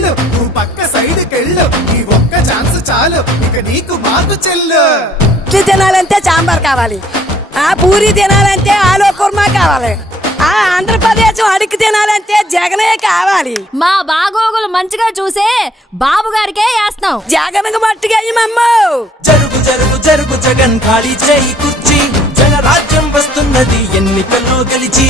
వెళ్ళు. నువ్వు పక్క సైడ్కి వెళ్ళు ఈ ఒక్క ఛాన్స్ చాలు. ఇక నీకు మాకు చెల్లు. ఇడ్లీ తినాలంటే సాంబార్ కావాలి. ఆ పూరి తినాలంటే ఆలు కుర్మా కావాలి. ఆ ఆంధ్రప్రదేశ్ అడిగి తినాలంటే జగనే కావాలి. మా బాగోగులు మంచిగా చూసే బాబు గారికే వేస్తాం జగన్ మట్టుగా మమ్మ. జరుగు జరుగు జరుగు జగన్ ఖాళీ చేయి కుర్చీ. జనరాజ్యం వస్తున్నది ఎన్నికల్లో గెలిచి.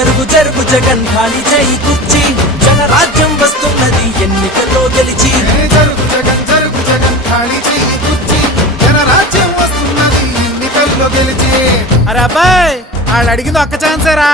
జరుగు జరుగు జగన్ ఖాళీ చేయి కుర్చీ. జనరాజ్యం వస్తున్నది ఎన్నికల్లో గెలిచి. జరుగు జగన్ జరుగు జగన్ ఖాళీ చెయ్యి కుర్చీ. జనరాజ్యం వస్తున్నది ఎన్నికల్లో గెలిచి. అరే అబ్బాయి వాళ్ళు అడిగింది ఒక్క ఛాన్సేరా?